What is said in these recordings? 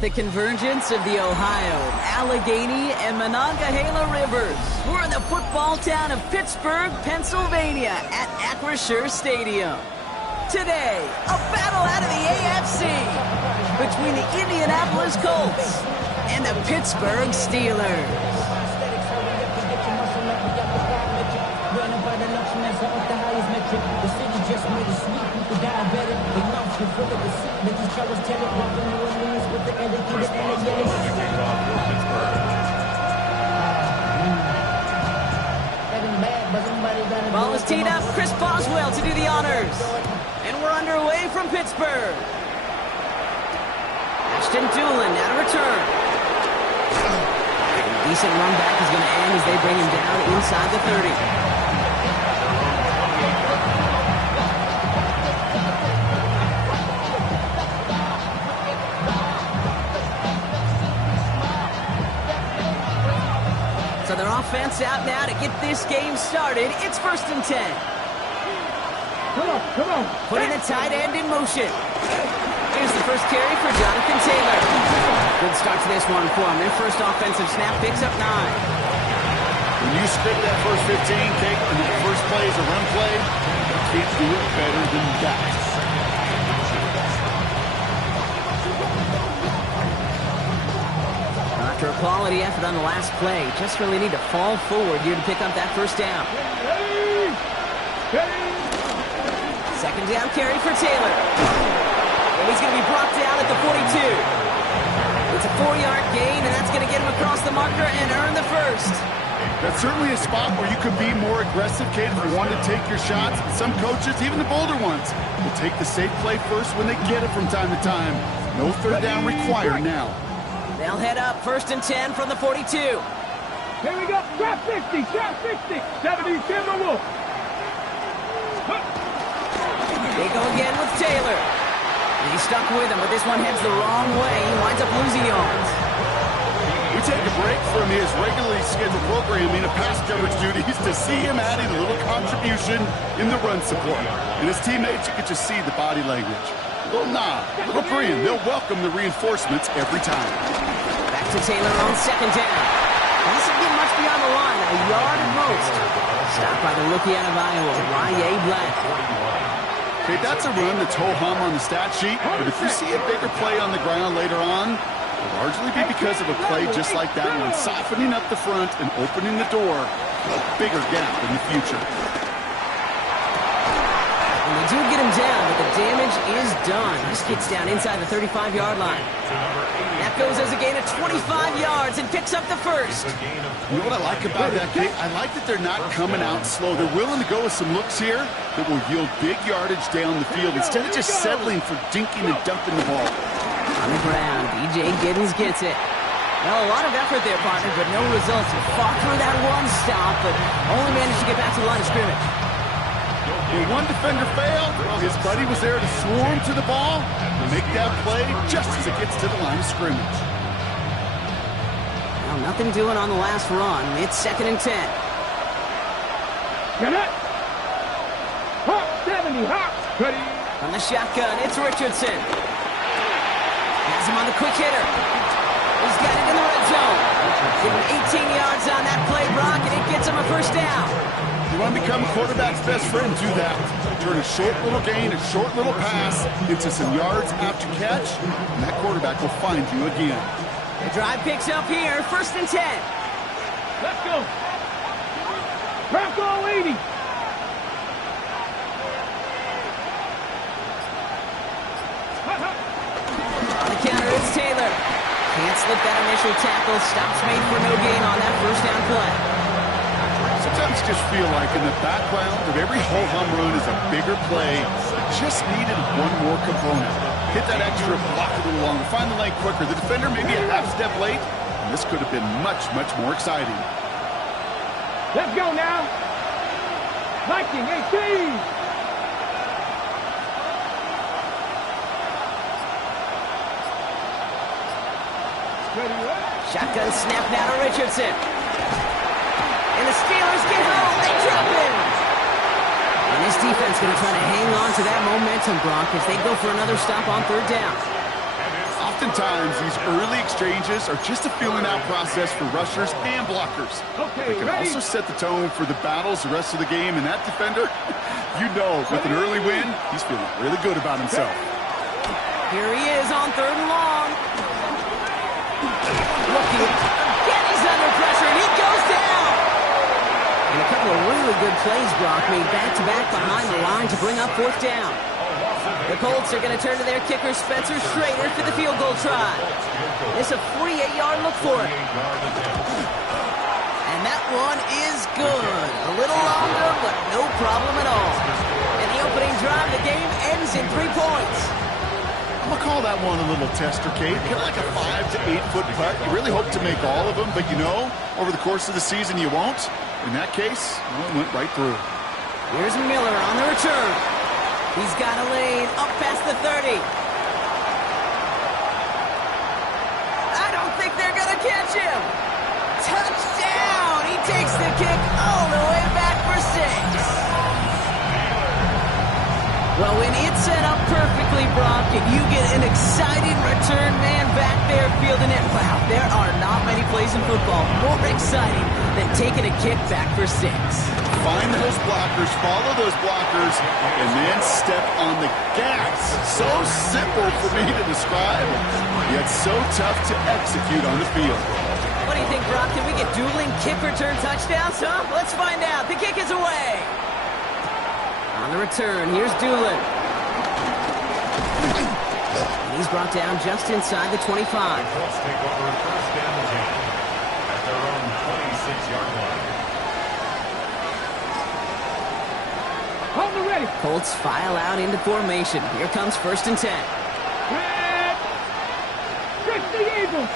At the convergence of the Ohio, Allegheny, and Monongahela Rivers, we're in the football town of Pittsburgh, Pennsylvania at Acrisure Stadium. Today, a battle out of the AFC between the Indianapolis Colts and the Pittsburgh Steelers. Ball is teed up. Chris Boswell to do the honors. And we're underway from Pittsburgh. Ashton Doolin now to return. A decent run back is going to end as they bring him down inside the 30. So their offense out now to get this game started. It's 1st and 10. Come on. Putting the tight end in motion. Here's the first carry for Jonathan Taylor. Good start to this one for him. Their first offensive snap picks up 9. When you script that first 15, Kate, and that first play is a run play, you can't do it better than that. After a quality effort on the last play, just really need to fall forward here to pick up that first down. Second down carry for Taylor. And he's going to be brought down at the 42. It's a 4-yard gain, and that's going to get him across the marker and earn the first. That's certainly a spot where you could be more aggressive, Kate, if you want to take your shots. Some coaches, even the bolder ones, will take the safe play first when they get it from time to time. No third down required now. They'll head up 1st and 10 from the 42. Here we go. Trap 60. 70, Timberwolf. They go again with Taylor. He's stuck with him, but this one heads the wrong way. He winds up losing yards. We take a break from his regularly scheduled programming of pass coverage duties to see him adding a little contribution in the run support. And his teammates, you can just see the body language. A little nod, a little grin. They'll welcome the reinforcements every time. Back to Taylor on 2nd down. This will get much beyond the line, a yard at most. Stopped by the rookie out of Iowa, Rye Black. Okay, that's a run that's ho-hum on the stat sheet, but if you see a bigger play on the ground later on, it'll largely be because of a play just like that one, softening up the front and opening the door for a bigger gap in the future. And they do get him down, but the damage is done. This gets down inside the 35-yard line. That goes as a gain of 25 yards and picks up the first. You know what I like about that, Kate? I like that they're not coming out slow. They're willing to go with some looks here that will yield big yardage down the field instead of just settling for dinking and dumping the ball. On the ground, B.J. Giddens gets it. Well, a lot of effort there, partner, but no results. He fought through that one stop, but only managed to get back to the line of scrimmage. When one defender failed, his buddy was there to swarm to the ball and make that play just as it gets to the line of scrimmage. Well, nothing doing on the last run. It's 2nd and 10. Get it. Hop, 70, hop. Ready. On the shotgun, it's Richardson. Has him on the quick hitter. He's got it in the red zone. Give him 18 yards on that play, Brock, and it gets him a first down. You want to become a quarterback's best friend, do that. Turn a short little gain, a short little pass into some yards after catch, and that quarterback will find you again. The drive picks up here, 1st and 10. Let's go. Crack all 80. On the counter, it's Taylor. Can't slip that initial tackle. Stops made for no gain on that first down play. Sometimes just feel like in the background of every ho-hum run is a bigger play. Just needed one more component. Hit that extra block a little longer. Find the lane quicker. The defender maybe a half step late. And this could have been much, much more exciting. Let's go now. Viking 18. Shotgun snap now to Richardson. And the Steelers get home. They drop him. And this defense going to try to hang on to that momentum, Brock, as they go for another stop on 3rd down. Off Oftentimes, these early exchanges are just a feeling-out process for rushers and blockers. They can also set the tone for the battles the rest of the game, and that defender, you know, with an early win, he's feeling really good about himself. Here he is on 3rd and long. Looking again, he's under pressure, and he goes down. And a couple of really good plays, Brock, made back-to-back behind the line to bring up 4th down. The Colts are going to turn to their kicker, Spencer Schrader, for the field goal try. It's a 48-yard look for it. And that one is good. A little longer, but no problem at all. In the opening drive, the game ends in 3 points. I'm going to call that one a little tester, Kate. Kind of like a 5 to 8 foot putt. You really hope to make all of them, but you know, over the course of the season, you won't. In that case, well, it went right through. Here's Miller on the return. He's got a lane up past the 30. I don't think they're going to catch him. Touchdown! He takes the kick all the way back for 6. Well, when it's set up perfectly, Brock, and you get an exciting return man back there fielding it, wow, there are not many plays in football more exciting than taking a kick back for 6. Find those blockers, follow those blockers, and then step on the gas. So simple for me to describe, yet so tough to execute on the field. What do you think, Brock? Can we get dueling kick return touchdowns, huh? Let's find out. The kick is away. On the return, here's Doolin. And he's brought down just inside the 25. Colts take over 1st down and 10 at their own 26-yard line. Hold the ready. Colts file out into formation. Here comes 1st and 10. Trick the Eagles.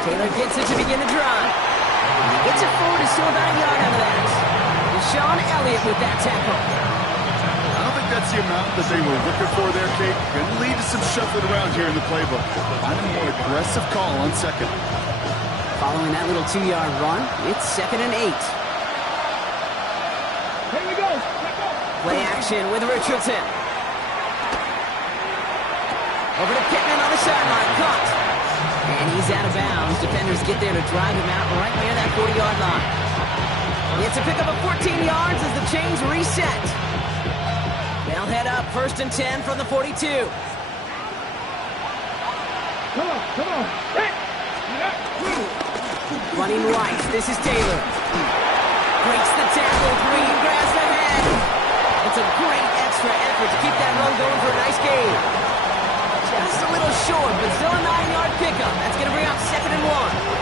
Taylor gets it to begin the drive. He gets it forward to still about a yard out of that. Sean Elliott with that tackle. I don't think that's the amount that they were looking for there, Kate. Going to lead to some shuffling around here in the playbook. Find a more aggressive call on 2nd. Following that little 2-yard run, it's 2nd and 8. Here we go. Play action with Richardson. Over to Pittman on the sideline. Caught. And he's out of bounds. Defenders get there to drive him out right near that 40-yard line. It's a pickup of 14 yards as the chains reset. They'll head up 1st and 10 from the 42. Come on. Running right, this is Taylor. Breaks the tackle, green grass ahead. It's a great extra effort to keep that run going for a nice gain. Just a little short, but still a 9-yard pickup. That's going to bring up 2nd and 1.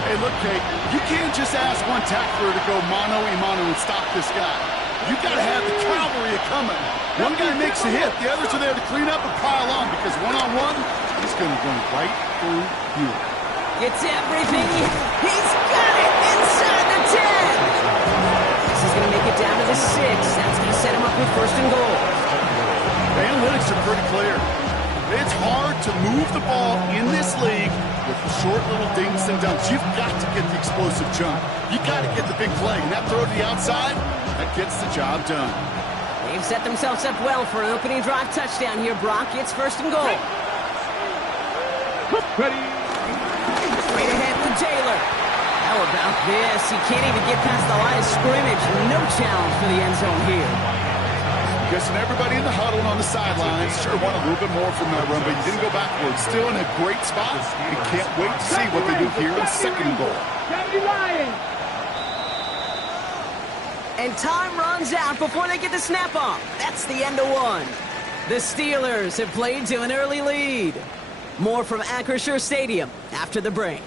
Hey, look, Kate, you can't just ask one tackler to go mano-a-mano and stop this guy. You got to have the cavalry coming. One guy makes a hit, the others are there to clean up and pile on, because one-on-one, he's going to run right through you. It's everything. He's got it inside the 10. This is going to make it down to the 6. That's going to set him up with 1st and goal. The analytics are pretty clear. It's hard to move the ball in this league with the short little dinks and dunks. You've got to get the explosive jump. You got to get the big play. And that throw to the outside, that gets the job done. They've set themselves up well for an opening drive touchdown here, Brock. It's 1st and goal. Ready. Straight ahead with Taylor. How about this? He can't even get past the line of scrimmage. No challenge for the end zone here. Guessing everybody in the huddle and on the sidelines sure want a little bit more from that run, but he didn't go backwards. Still in a great spot. And can't wait to see what they do here in 2nd and goal. And time runs out before they get the snap off. That's the end of 1. The Steelers have played to an early lead. More from Acrisure Stadium after the break.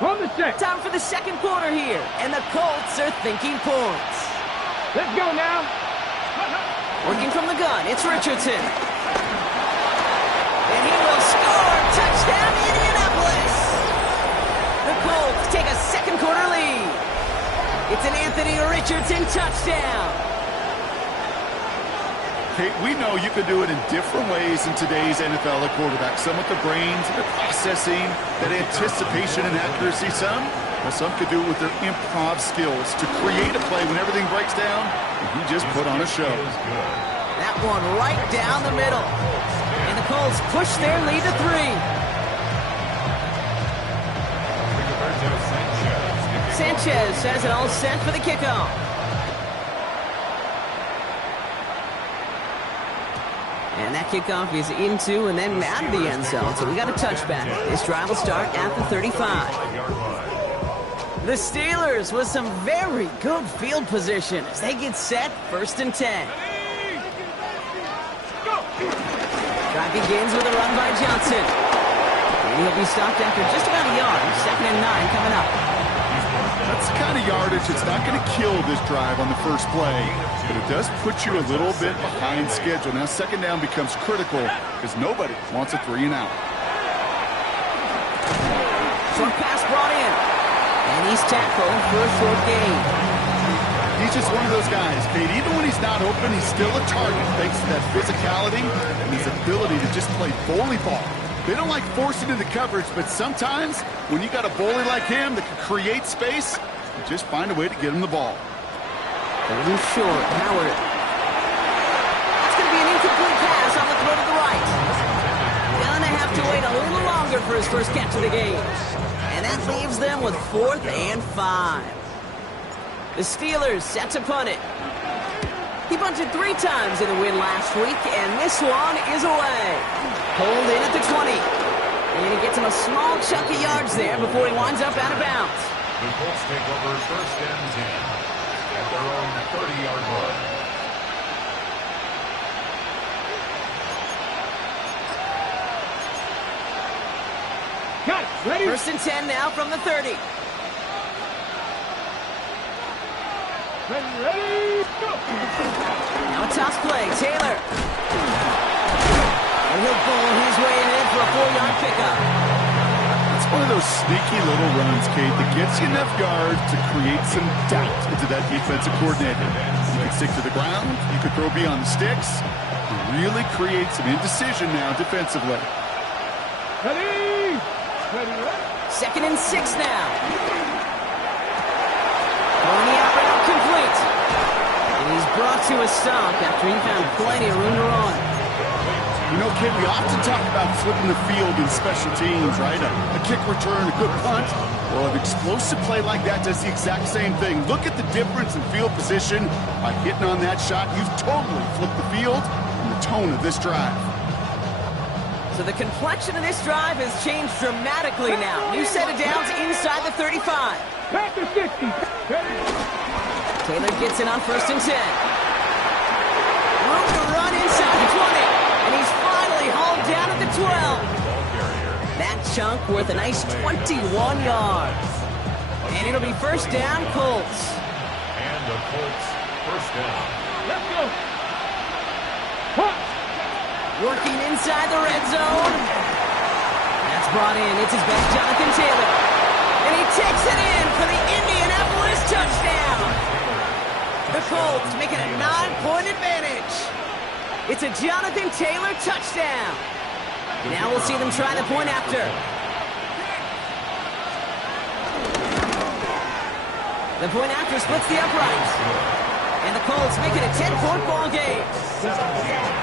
On the set. Time for the 2nd quarter here, and the Colts are thinking points. Let's go now. Working from the gun, it's Richardson. And he will score. Touchdown, Indianapolis. The Colts take a 2nd quarter lead. It's an Anthony Richardson touchdown. Kate, we know you can do it in different ways in today's NFL at quarterback. Some with the brains, the processing, that anticipation and accuracy. Some could do it with their improv skills to create a play when everything breaks down. And he just put on a show. That one right down the middle. And the Colts push their lead to 3. Sanchez has it all set for the kickoff. And that kickoff is into and then out of the end zone. So we got a touchback. This drive will start at the 35. The Steelers with some very good field position as they get set, 1st and 10. Drive begins with a run by Johnson. And he'll be stopped after just about a yard. 2nd and 9 coming up. That's the kind of yardage that's not going to kill this drive on the first play, but it does put you a little bit behind schedule. Now 2nd down becomes critical because nobody wants a 3 and out. Short pass brought in. And he's tackled for a short gain. He's just one of those guys, Kate. Even when he's not open, he's still a target thanks to that physicality and his ability to just play bully ball. They don't like forcing into coverage, but sometimes when you got a bully like him that can create space, you just find a way to get him the ball. A little short, Howard. That's going to be an incomplete pass on the throw to the right. Gonna have to wait a little longer for his first catch of the game. And that leaves them with 4th and 5. The Steelers set to punt it. He punted 3 times in the win last week, and this one is away. Pulled in at the 20. And he gets him a small chunk of yards there before he winds up out of bounds. The Colts take over 1st and 10 at their own 30-yard line. Got it. Ready? 1st and 10 now from the 30. Ready, go! Now a toss play, Taylor. And he'll bowl his way ahead for a 4-yard pickup. It's one of those sneaky little runs, Kate, that gets you enough yards to create some doubt into that defensive coordinator. You can stick to the ground, you can throw beyond the sticks, and really create some indecision now defensively. Ready? Ready, ready? 2nd and 6 now. Throwing the out route complete. And he's brought to a stop after he found plenty of room to run. You know, Kate, we often talk about flipping the field in special teams, right? A kick return, a good punt. Well, an explosive play like that does the exact same thing. Look at the difference in field position. By hitting on that shot, you've totally flipped the field and the tone of this drive. So the complexion of this drive has changed dramatically now. New set of downs inside the 35. Back to 60. Taylor gets in on 1st and 10. Room to run inside the 20. And he's finally hauled down at the 12. That chunk worth a nice 21 yards. And it'll be 1st down, Colts. And the Colts 1st down. Let's go. What? Working inside the red zone. That's brought in. It's his back, Jonathan Taylor. And he takes it in for the Indianapolis touchdown. The Colts making a 9-point advantage. It's a Jonathan Taylor touchdown. Now we'll see them try the point after. The point after splits the uprights. And the Colts make it a 10-point ball game. Steelers 7.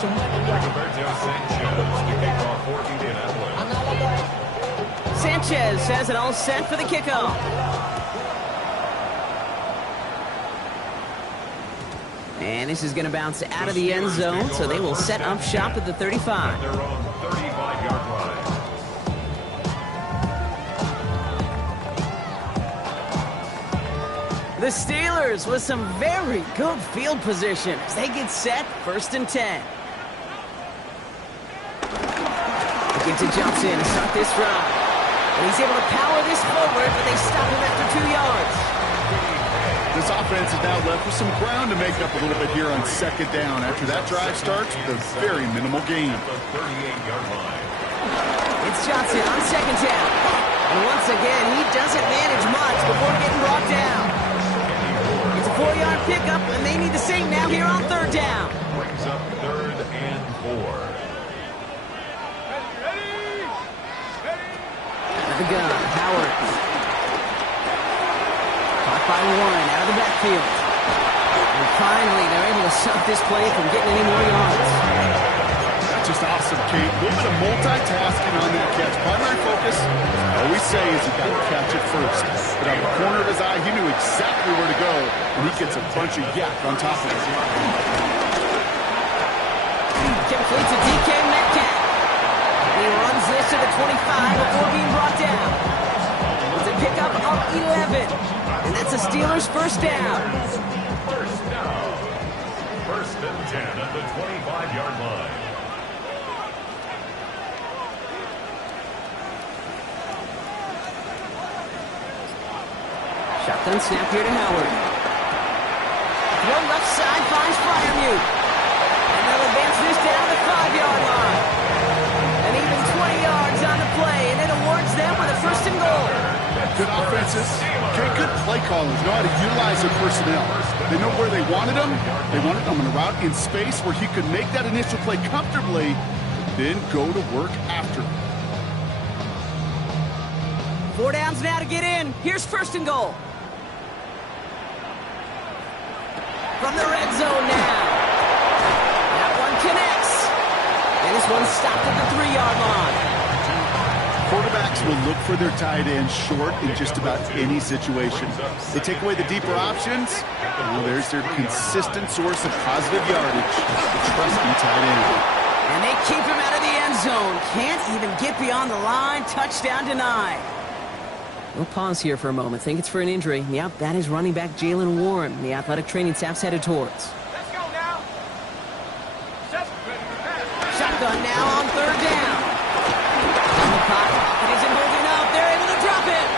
Roberto Sanchez to kick off for Indianapolis. Sanchez has it all set for the kickoff. And this is going to bounce out of the end zone, so they will set up shop at the 35. Their own 35-yard line. The Steelers with some very good field position as they get set, 1st and 10. They give to Johnson to start this drive. And he's able to power this forward, but they stop him after 2 yards. This offense is now left with some ground to make up a little bit here on 2nd down after that drive starts with a very minimal gain. The 38-yard line. It's Johnson on 2nd down. And once again, he doesn't manage much before getting brought down. It's a 4-yard pickup, and they need the same now here on third down. Brings up 3rd and 4. Out of the gun, Howard. Caught by Warren out of the backfield. And finally, they're able to stop this play from getting any more yards. That's just awesome, Kate. A little bit of multitasking on that catch. Primary focus, I always say, is you got to catch it first. But out of the corner of his eye, he knew exactly where to go, and he gets a bunch of yak on top of it. Complete to DK Metcalf. He runs this to the 25 before being brought down. It's a pickup of 11. And that's a Steelers first down. First down. 1st and 10 at the 25-yard line. Shotgun snap here to Howard. Throw left side finds Freiermuth. And they'll advance this down the 5-yard line. And even 20 yards on the play, and it awards them with a 1st and goal. Good offenses. Okay, good play callers know how to utilize their personnel. They know where they wanted them. They wanted them on a route in space where he could make that initial play comfortably, then go to work after. 4 downs now to get in. Here's 1st and goal. From the red zone now. That one connects. And this one's stopped at the 3-yard line. Quarterbacks will look for their tight end short in just about any situation. They take away the deeper options. Well, there's their consistent source of positive yardage, the trusty tight end. And they keep him out of the end zone. Can't even get beyond the line. Touchdown denied. We'll pause here for a moment. Think it's for an injury. Yep, that is running back Jalen Warren. The athletic training staff's headed towards. Let's go now. Shotgun now on 3rd down. On the pocket. It isn't holding up. They're able to drop it.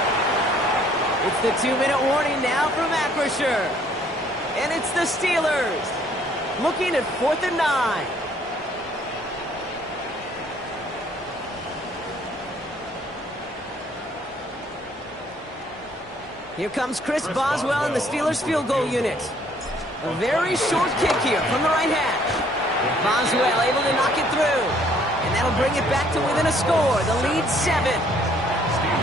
It's the 2-minute warning now from Acrisure. And it's the Steelers looking at 4th and 9. Here comes Chris Boswell in the Steelers field goal unit. A very short kick here from the right hash. Boswell able to knock it through. And that'll bring it back to within a score. The lead 7.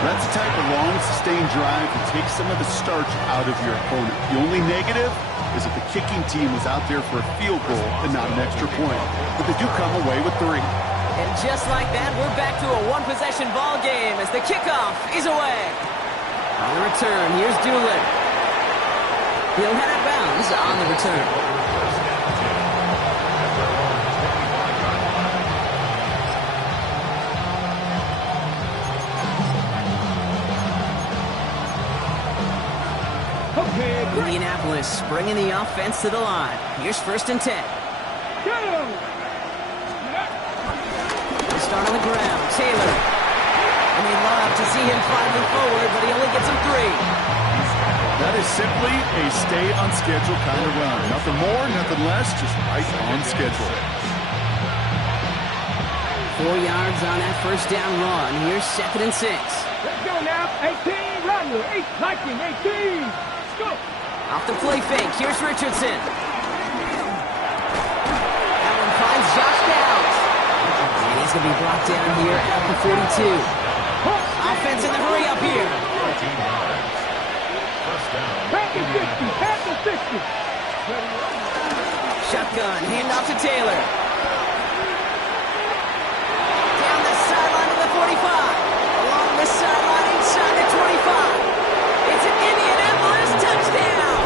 That's the type of long, sustained drive that takes some of the starch out of your opponent. The only negative is that the kicking team was out there for a field goal and not an extra point. But they do come away with 3. And just like that, we're back to a one-possession ball game as the kickoff is away. On the return, here's Doolin. He'll head out of bounds on the return. Indianapolis bringing the offense to the line. Here's 1st and 10. They start on the ground. Taylor. And they love to see him finally forward, but he only gets him 3. That is simply a stay-on-schedule kind of run. Nothing more, nothing less, just right on schedule. 4 yards on that 1st down run. Here's 2nd and 6. Let's go now. 18, run. 8, liking, 18. Let's go. Off the play fake. Here's Richardson. That one finds Josh Downs. And he's going to be brought down here at the 42. Offense in the hurry up here. Back to 60. Shotgun. Handoff to Taylor. Down the sideline to the 45. Along the sideline inside the 25. It's an Indianapolis touchdown.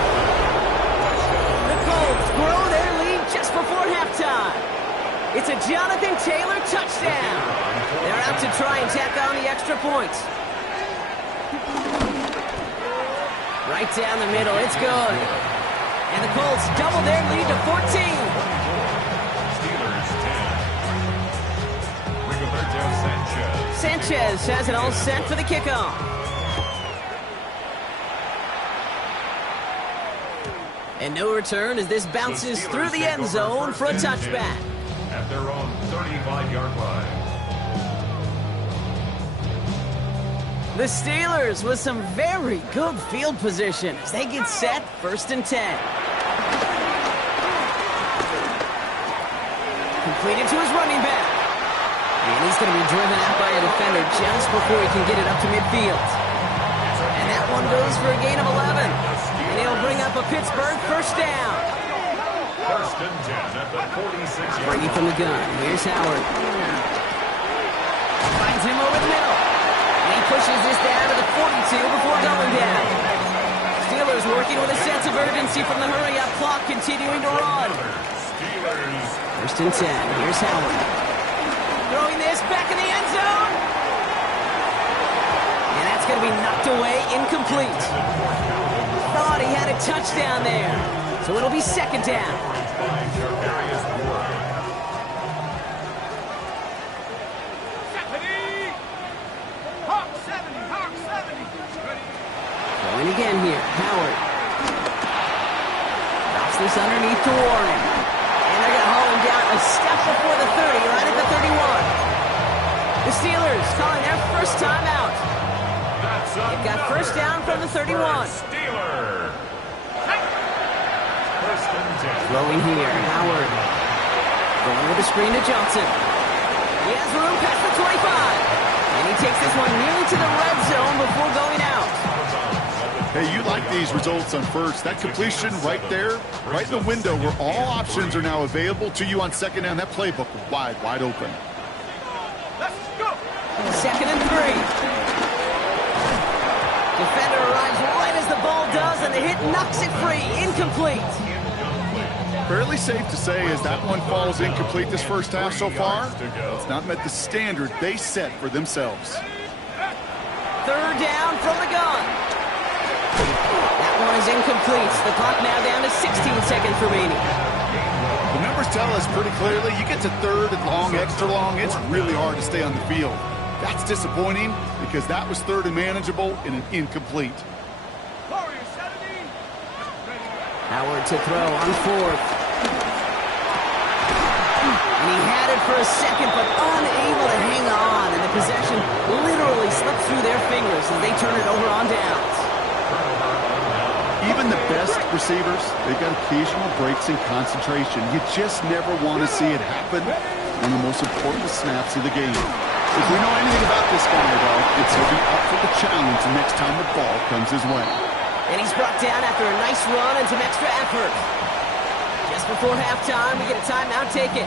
The Colts grow their lead just before halftime. It's a Jonathan Taylor touchdown. They're out to try and tack on the extra points. Right down the middle, it's good. And the Colts double their lead to 14. Steelers 10. Rigoberto Sanchez. Sanchez has it all set for the kickoff. And no return as this bounces through the end zone for a touchback. At their own 35-yard line. The Steelers with some very good field position as they get set 1st and 10. Completed to his running back. And he's going to be driven out by a defender just before he can get it up to midfield. And that one goes for a gain of 11. And he'll bring up a Pittsburgh first down. First and 10 at the 46-yard Brady from the gun. Here's Howard. Finds him over the middle. And he pushes this down to the 42 before going down. Steelers working with a sense of urgency from the hurry-up clock, continuing to run. First and 10. Here's Howard. Throwing this back in the end zone. And that's going to be knocked away, incomplete. Thought he had a touchdown there. So it'll be second down. Going again here. Howard. Drops this underneath to Warren. And they're going to haul him down a step before the 30, right at the 31. The Steelers calling their first time out. They've got first down from the 31. Throwing here. Howard. Going with the screen to Johnson. He has room past the 25. And he takes this one nearly to the red zone before going out. Hey, you like these results on first. That completion right there, right in the window where all options are now available to you on second down. That playbook wide open. Let's go. Second and 3. Defender arrives right as the ball does, and the hit knocks it free. Incomplete. Fairly safe to say as that one falls incomplete this first half so far, it's not met the standard they set for themselves. Third down from the gun. That one is incomplete. The clock now down to 16 seconds remaining. The numbers tell us pretty clearly, you get to third and long, extra long, it's really hard to stay on the field. That's disappointing because that was third and manageable in an incomplete. Howard to throw on fourth. And he had it for a second, but unable to hang on. And the possession literally slipped through their fingers as they turn it over on downs. Even the best receivers, they've got occasional breaks in concentration. You just never want to see it happen on the most important snaps of the game. If we know anything about this guy, though, it's he'll be up for the challenge the next time the ball comes his way. And he's brought down after a nice run and some extra effort. Just before halftime, we get a timeout taken.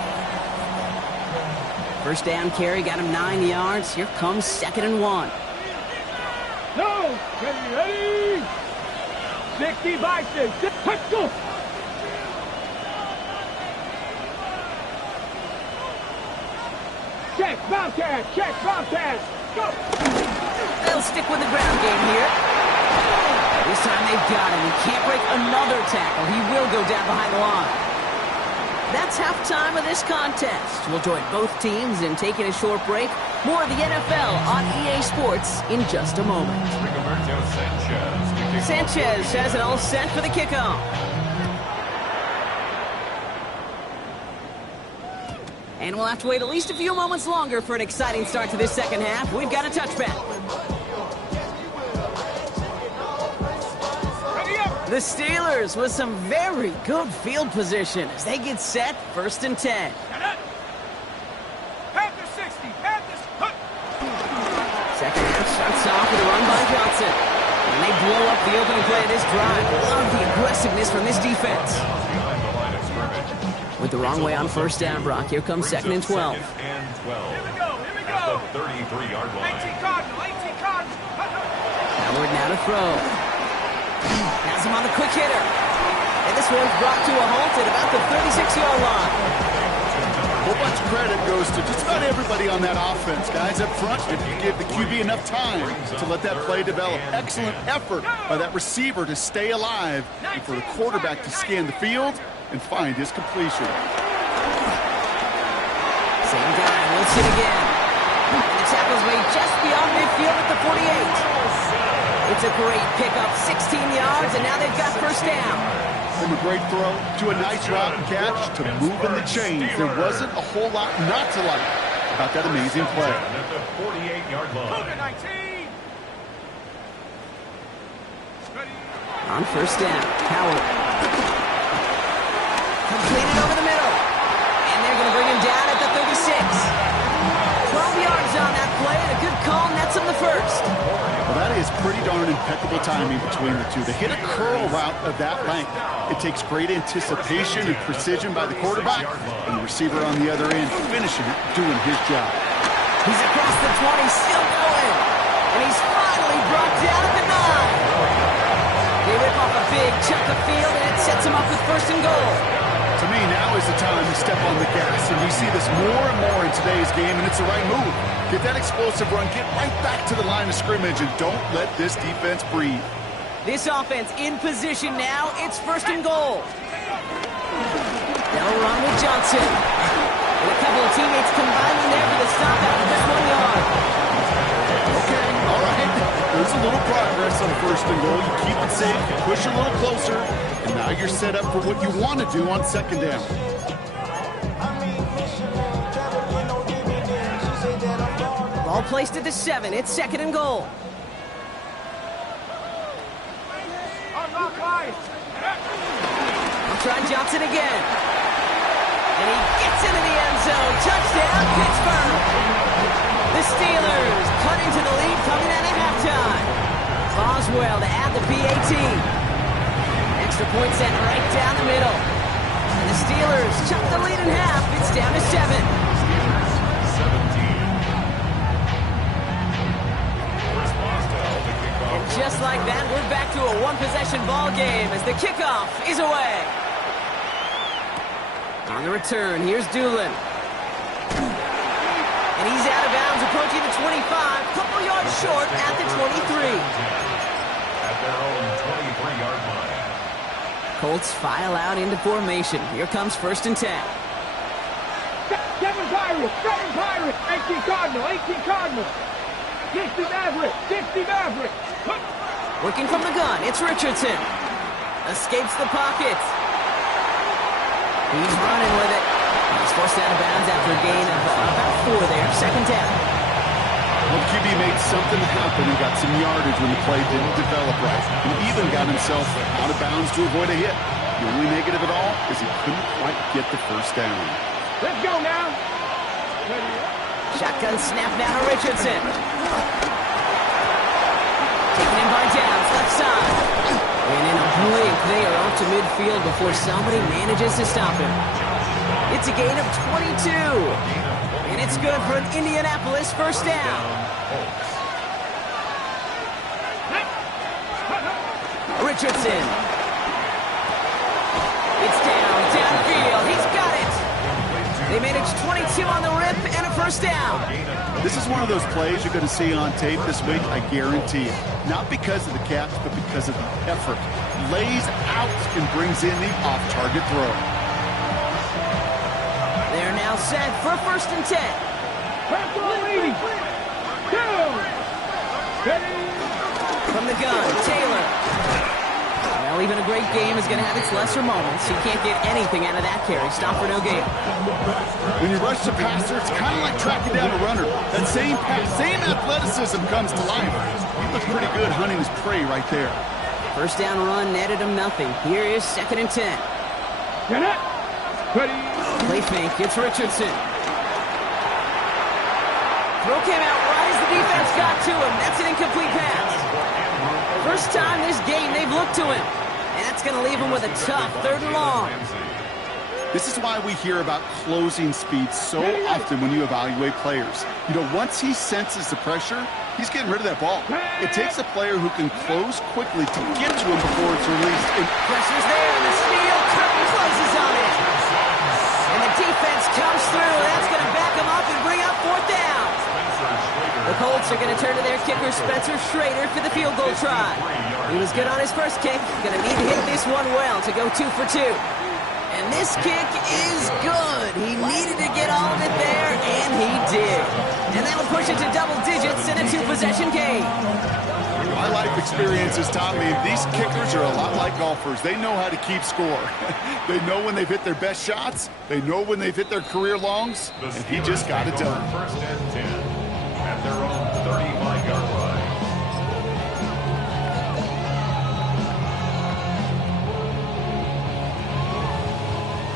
First down carry got him 9 yards. Here comes second and 1. No. Ready. 60 by 6. Let's go. Check, Bobcat. Check, Bobcat. Go. They'll stick with the ground game here. This time they've got him. He can't break another tackle. He will go down behind the line. That's halftime of this contest. We'll join both teams in taking a short break. More of the NFL on EA Sports in just a moment. Sanchez has it all set for the kickoff. And we'll have to wait at least a few moments longer for an exciting start to this second half. We've got a touchback. The Steelers with some very good field position as they get set, first and 10. Panthers 60. Panthers. Second half starts off with a run by Johnson. And they blow up the opening play of this drive. Love the aggressiveness from this defense. With the wrong way on first down, Brock. Here comes second and 12. Here we go. The 33-yard line. 18 Cardinal. Howard now to throw. Has him on the quick hitter. And this one's brought to a halt at about the 36-yard line. A whole bunch of credit goes to just about everybody on that offense. Guys up front, if you give the QB enough time to let that play develop. Excellent effort by that receiver to stay alive and for the quarterback to scan the field and find his completion. Same guy, Wilson again. And the tackle's made just beyond midfield at the 48. It's a great pickup, 16 yards, and now they've got first down. From a great throw to a nice route and catch to moving the chains. There wasn't a whole lot not to like about that amazing play. At the 48-yard line. 19. On first down, Howard. Completed over the middle. And they're going to bring him down at That is pretty darn impeccable timing between the two. To hit a curl route of that length, it takes great anticipation and precision by the quarterback, and the receiver on the other end finishing it, doing his job. He's across the 20, still going. And he's finally brought down at the 9. They rip off a big chunk of field, and it sets him up with 1st and goal. To me, now is the time to step on the gas, and we see this more and more in today's game, and it's the right move. Get that explosive run, get right back to the line of scrimmage, and don't let this defense breathe. This offense in position now. It's 1st and goal. They'll run with Johnson. And a couple of teammates combining there for the stop out of this 1 yard. Okay, all right. There's a little progress on 1st and goal. You keep it safe, you push a little closer, and now you're set up for what you want to do on 2nd down. Ball placed at the 7. It's 2nd and goal. I'll try Johnson again. And he gets into the end zone. Touchdown, Pittsburgh. The Steelers cut into the lead coming out of halftime. Boswell to add the PAT. Extra point sent right down the middle. And the Steelers chop the lead in half. It's down to 7. And just like that, we're back to a one-possession ball game as the kickoff is away. On the return, here's Doolin. And he's out of bounds, approaching the 25, couple yards short at the 23. At their own 23-yard line. Colts file out into formation. Here comes 1st and 10. 7 Pirates, 7 Pirates, 18 Cardinal, 18 Cardinal. 60 Maverick, 60 Maverick. Working from the gun, it's Richardson. Escapes the pocket. He's running with it. He's forced out of bounds after a gain of about 4 there. 2nd down. Well, QB made something happen and got some yardage when the play didn't develop right. And even got himself out of bounds to avoid a hit. The only negative at all is he couldn't quite get the 1st down. Let's go now. Shotgun snap now to Richardson. Taken in by Downs, left side. And in a blink, they are off to midfield before somebody manages to stop him. It's a gain of 22. And it's good for an Indianapolis 1st down. Richardson. It's downfield. He's got it. They managed 22 on the rip and a 1st down. This is one of those plays you're going to see on tape this week, I guarantee it. Not because of the catch, but because of the effort. Lays out and brings in the off-target throw. They're now set for 1st and 10. From the gun, Taylor. Well, even a great game is going to have its lesser moments. You can't get anything out of that carry. Stop for no gain. When you rush the passer, it's kind of like tracking down a runner. That same pass, same athleticism comes to life. He looks pretty good hunting his prey right there. 1st down run netted him nothing. Here is 2nd and 10. Get it. Ready. Play fake. It's Richardson. Throw came out right as the defense got to him. That's an incomplete pass. First time this game they've looked to him. And that's going to leave him with a tough 3rd and long. This is why we hear about closing speed so often when you evaluate players. You know, once he senses the pressure, he's getting rid of that ball. It takes a player who can close quickly to get to him before it's released. And pressure's there, and the steel curtain closes on it. And the defense comes through. That's going to back him up and bring up 4th down. The Colts are going to turn to their kicker, Spencer Schrader, for the field goal try. He was good on his first kick. Going to need to hit this one well to go 2 for 2. And this kick is good. He needed to get all of it there, and he did. And that will push it to double digits in a 2-possession game. My life experience has taught me these kickers are a lot like golfers. They know how to keep score. They know when they've hit their best shots. They know when they've hit their career longs, and he just got it done. 1st and 10 at their own 35-yard line.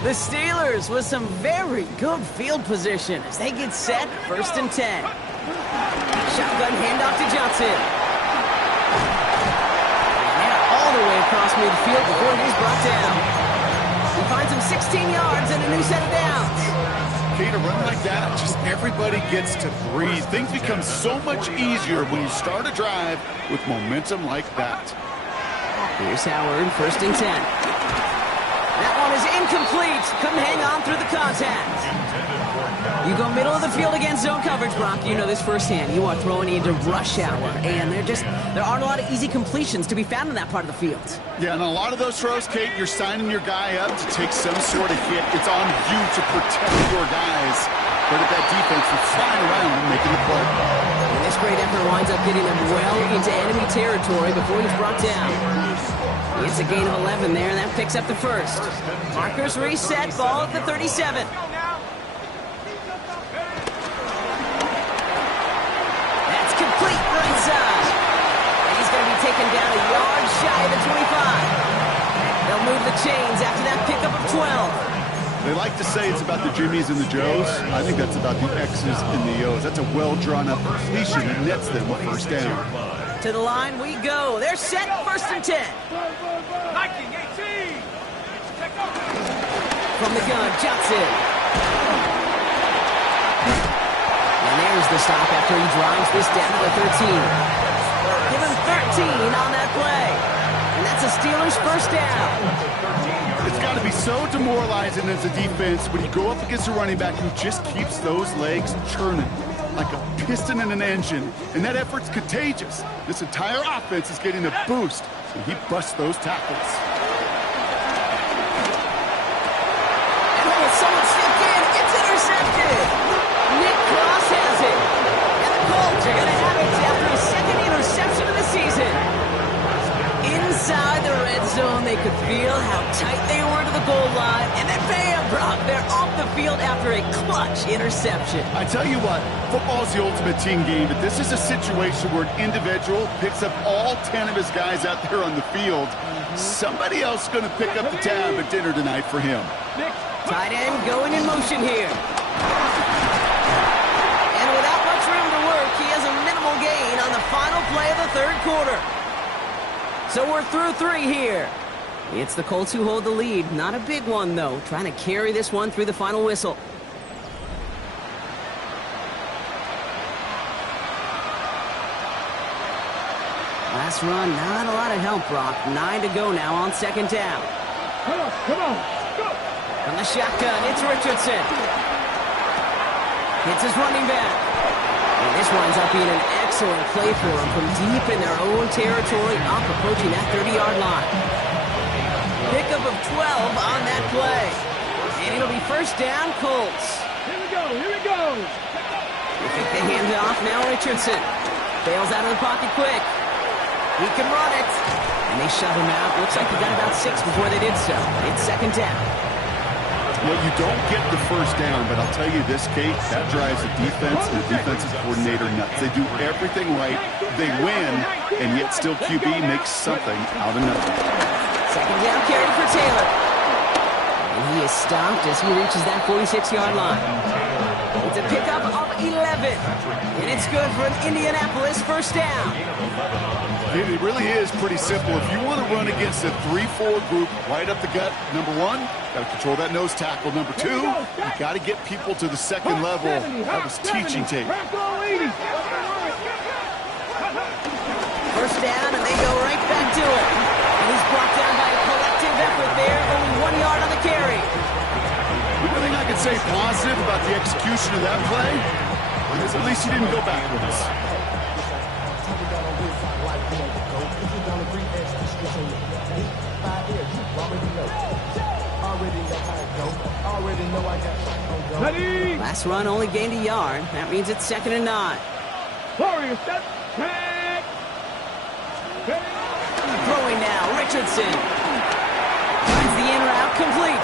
The Steelers with some very good field position as they get set 1st and 10. Shotgun handoff to Johnson. across midfield before he's brought down. He finds him 16 yards and a new set of downs. Okay, to run like that, just everybody gets to breathe. Things become so much easier when you start a drive with momentum like that. Here's Howard, 1st and 10. That one is incomplete. Couldn't hang on through the contact. You go middle of the field against zone coverage, Brock. You know this firsthand. You are throwing into rush hour, and there aren't a lot of easy completions to be found in that part of the field. Yeah, and a lot of those throws, Kate, you're signing your guy up to take some sort of hit. It's on you to protect your guys. Credit that defense for flying around and making the play. And this great effort winds up getting him well into enemy territory before he's brought down. It's a gain of 11 there, and that picks up the first. Markers reset, ball at the 37. That's complete right side. And he's going to be taken down a yard shy of the 25. They'll move the chains after that pickup of 12. They like to say it's about the Jimmies and the Joes. I think that's about the X's and the O's. That's a well-drawn-up completion that nets them a first down. To the line we go. They're set, 1st and 10. From the gun, Johnson. And there's the stop after he drives this down to the 13. Give him 13 on that play. And that's a Steelers first down. It's got to be so demoralizing as a defense when you go up against a running back who just keeps those legs churning like a piston in an engine, and that effort's contagious. This entire offense is getting a boost, and he busts those tackles. And someone stepped in. It's intercepted. Nick Cross has it. And the Colts are going to have it after his 2nd interception of the season. Inside the red zone, they could feel how tight they were to the goal line, and then bam, Brock, they're off the field after a clutch interception. I tell you what, football's the ultimate team game, but this is a situation where an individual picks up all 10 of his guys out there on the field. Somebody else is going to pick up the tab at dinner tonight for him. Tight end going in motion here. And without much room to work, he has a minimal gain on the final play of the 3rd quarter. So we're through 3 here. It's the Colts who hold the lead. Not a big one, though. Trying to carry this one through the final whistle. Last run, not a lot of help, Brock. 9 to go now on 2nd down. Come on, go! From the shotgun, it's Richardson. Hits his running back. And this winds up being an excellent play for them from deep in their own territory, up approaching that 30-yard line. Pickup of 12 on that play. And it'll be 1st down, Colts. Here we go! They think they hand it off now, Richardson. Bails out of the pocket quick. He can run it. And they shove him out. Looks like he got about 6 before they did so. It's 2nd down. Well, you don't get the 1st down, but I'll tell you this, Kate, that drives the defense and the defensive coordinator nuts. They do everything right. They win, and yet still QB makes something out of nothing. 2nd down carry for Taylor. And he is stopped as he reaches that 46-yard line. It's a pickup of 11. And it's good for an Indianapolis 1st down. It really is pretty simple. If you want to run against a 3-4 group right up the gut, number 1, got to control that nose tackle. Number 2, you got to get people to the 2nd level. That was teaching tape. 1st down, and they go right back to it. And he's brought down by a collective effort there. Only 1 yard on the carry. The only thing I can say positive about the execution of that play is at least he didn't go backwards. Last run only gained a yard. That means it's 2nd and 9. Warrior step, back. Throwing now, Richardson. Finds the in route complete.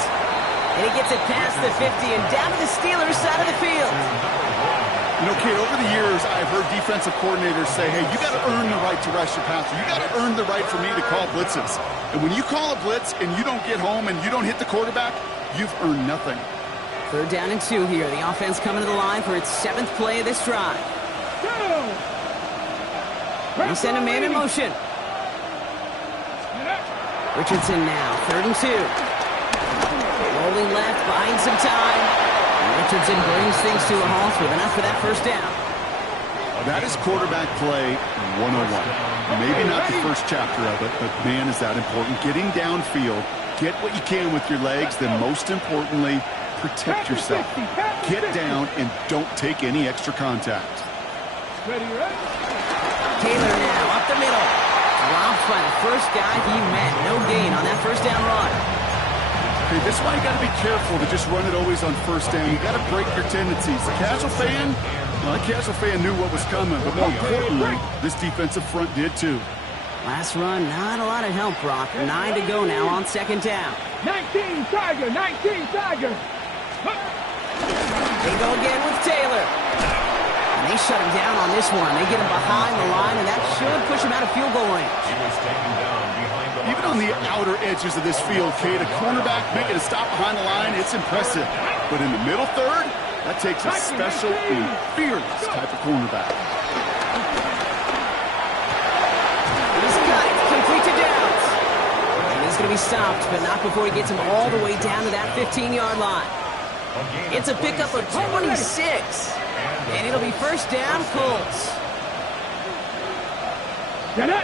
And he gets it past the 50 and down to the Steelers side of the field. You know, Kate, over the years, I've heard defensive coordinators say, hey, you got to earn the right to rush your passer. You got to earn the right for me to call blitzes. And when you call a blitz and you don't get home and you don't hit the quarterback, you've earned nothing. 3rd down and 2 here. The offense coming to the line for its 7th play of this drive. They send a man in motion. Richardson now, 3rd and 2. Rolling left, buying some time. And Richardson brings things to a halt with enough for that first down. That is quarterback play 101. Maybe not the first chapter of it, but man, is that important. Getting downfield, get what you can with your legs, then most importantly, protect yourself. Get down and don't take any extra contact. Taylor now, up the middle. Dropped by the first guy he met. No gain on that first down run. Okay, this is why you got to be careful to just run it always on first down. You got to break your tendencies. The casual fan, well, the casual fan knew what was coming, but more importantly, this defensive front did too. Last run, not a lot of help, Brock. 9 to go now on 2nd down. 19 Tiger, 19 Tiger. They go again with Taylor. And they shut him down on this one. They get him behind the line, and that should push him out of field goal range. He was taken down behind the Even on the outer edges of this field, Kate, a cornerback making a stop behind the line, it's impressive. But in the middle third, that takes a special and fearless type of cornerback. He's got it, complete to Downs. And he's going to be stopped, but not before he gets him all the way down to that 15-yard line. It's a pickup of 26. And it'll be first down, Colts. Get it.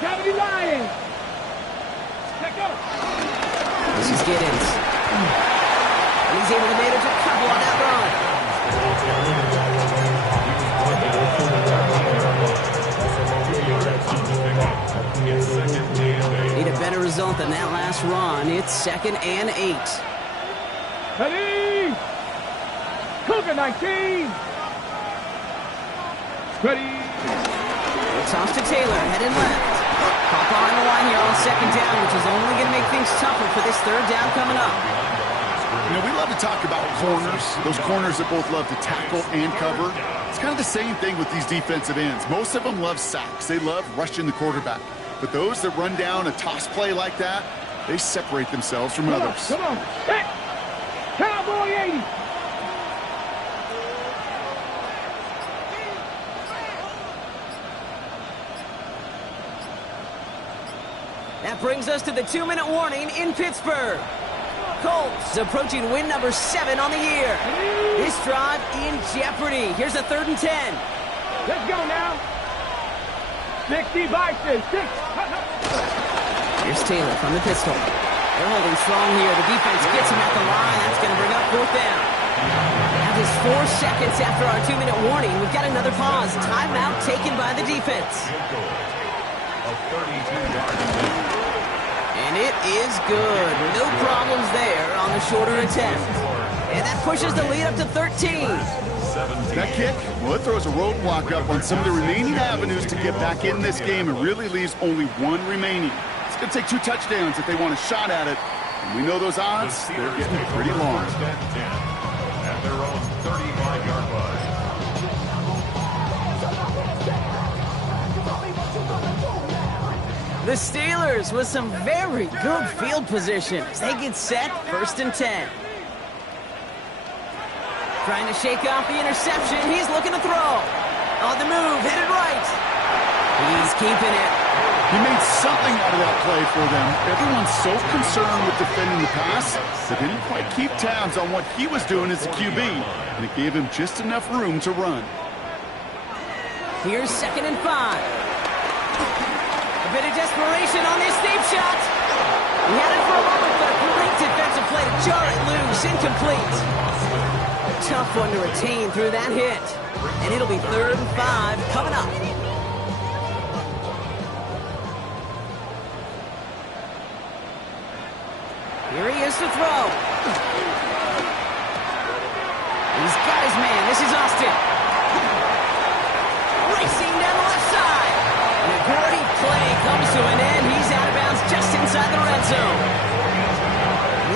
Gotta be lying. Let go. This is Giddens. And he's able to manage a couple on that run. Need a better result than that last run. It's 2nd and 8. Ready. Cougar 19. Ready. Toss to Taylor, headed left. Caught behind the line here on 2nd down, which is only going to make things tougher for this 3rd down coming up. You know, we love to talk about corners, those corners that both love to tackle and cover. It's kind of the same thing with these defensive ends. Most of them love sacks. They love rushing the quarterback. But those that run down a toss play like that, they separate themselves from others. Come on. Hey. Cowboy 80. That brings us to the 2-minute warning in Pittsburgh. Colts approaching win number 7 on the year. This drive in jeopardy. Here's a 3rd and 10. Let's go now. 60 Vikings. 6. Here's Taylor from the pistol. They're holding strong here. The defense gets him at the line. That's going to bring up 4th down. Now just 4 seconds after our 2-minute warning, we've got another pause. Timeout taken by the defense. And it is good. No problems there on the shorter attempt. And that pushes the lead up to 13. That kick, well, it throws a roadblock up on some of the remaining avenues to get back in this game and really leaves only one remaining. It's going to take 2 touchdowns if they want a shot at it. And we know those odds, they're getting pretty long. At their own 35-yard line. The Steelers with some very good field position as they get set, 1st and 10. Trying to shake off the interception. He's looking to throw. On the move, headed right. He's keeping it. He made something out of that play for them. Everyone's so concerned with defending the pass, they didn't quite keep tabs on what he was doing as a QB, and it gave him just enough room to run. Here's 2nd and 5. A bit of desperation on this deep shot. He had it for a moment, but a great defensive play to jar it loose. Incomplete. A tough one to retain through that hit. And it'll be 3rd and 5 coming up. Here he is to throw. He's got his man. This is Austin. Racing down the left side. And a great play comes to an end. He's out of bounds just inside the red zone.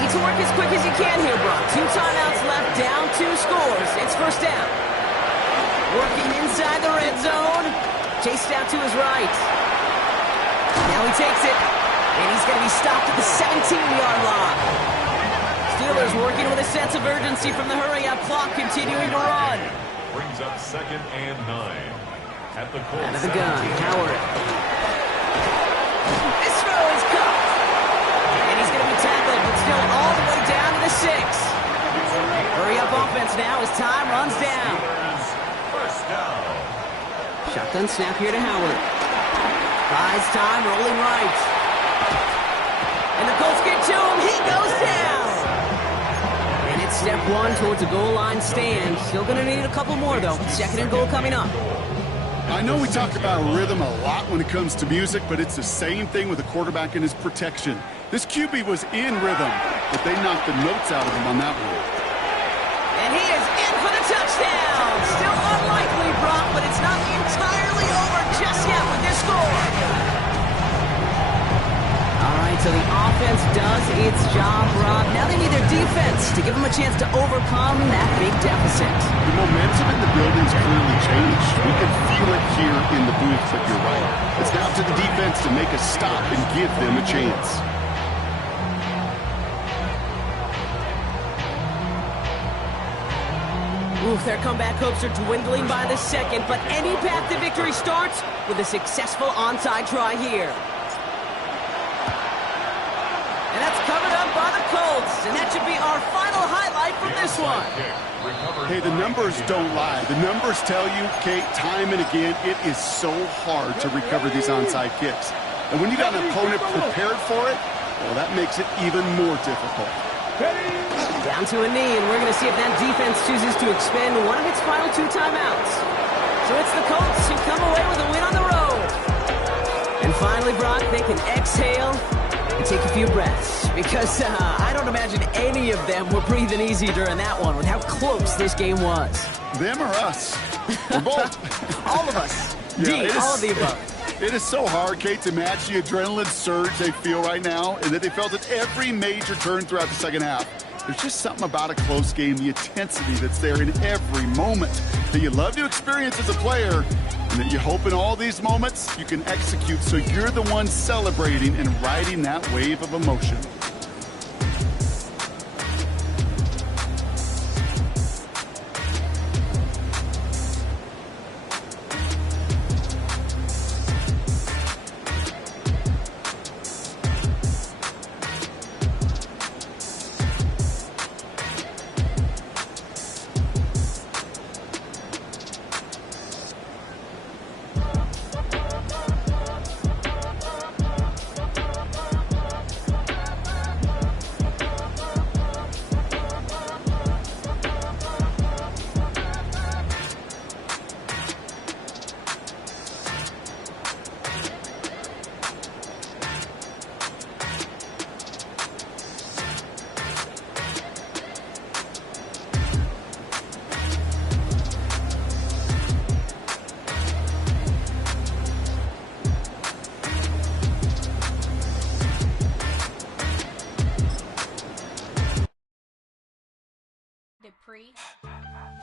Need to work as quick as you can here, Brock. 2 timeouts left, down 2 scores. It's 1st down. Working inside the red zone. Chased out to his right. Now he takes it. And he's going to be stopped at the 17-yard line. Steelers working with a sense of urgency from the hurry-up clock, continuing to run. Brings up 2nd and 9. At the Colts. Out of the gun, Howard. This throw now as time runs down. Steelers, first down. Shotgun snap here to Howard. Buys time, rolling right. And the Colts get to him. He goes down. And it's step one towards a goal line stand. Still going to need a couple more, though. Second and goal coming up. I know we talk about rhythm a lot when it comes to music, but it's the same thing with the quarterback and his protection. This QB was in rhythm, but they knocked the notes out of him on that one. And he is in for the touchdown. Still unlikely, Brock, but it's not entirely over just yet with this score. All right, so the offense does its job, Brock. Now they need their defense to give them a chance to overcome that big deficit. The momentum in the building's clearly changed. We can feel it here in the booth, but you're right. It's now to the defense to make a stop and give them a chance. Oof, their comeback hopes are dwindling by the second, but any path to victory starts with a successful onside try here. And that's covered up by the Colts, and that should be our final highlight from this one. Hey, the numbers don't lie. The numbers tell you, Kate, time and again, it is so hard to recover these onside kicks. And when you got an opponent prepared for it, well, that makes it even more difficult. Down to a knee, and we're going to see if that defense chooses to expend one of its final 2 timeouts. So it's the Colts who come away with a win on the road. And finally, Brock, they can exhale and take a few breaths, because I don't imagine any of them were breathing easy during that one with how close this game was. Them or us? We're both. All of us. Yeah, all of the above. It is so hard, Kate, to match the adrenaline surge they feel right now, and that they felt at every major turn throughout the second half. There's just something about a close game, the intensity that's there in every moment that you love to experience as a player, and that you hope in all these moments you can execute so you're the one celebrating and riding that wave of emotion.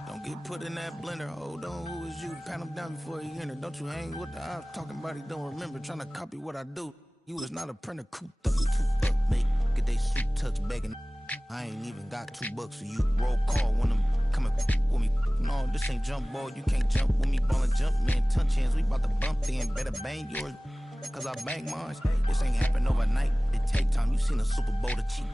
Don't get put in that blender. Hold on, who is you? Pat him down before he enter. Don't you hang with the ops talking about he don't remember. Trying to copy what I do. You was not a printer. Cooped up, make get they suit tucks begging. I ain't even got $2 for you. Roll call when I'm coming with me. No, this ain't jump ball. You can't jump with me. Ballin' jump, man. Touch hands. We about to bump then. Better bang yours. Cause I bang mine. This ain't happen overnight. It take time. You seen a Super Bowl to cheat.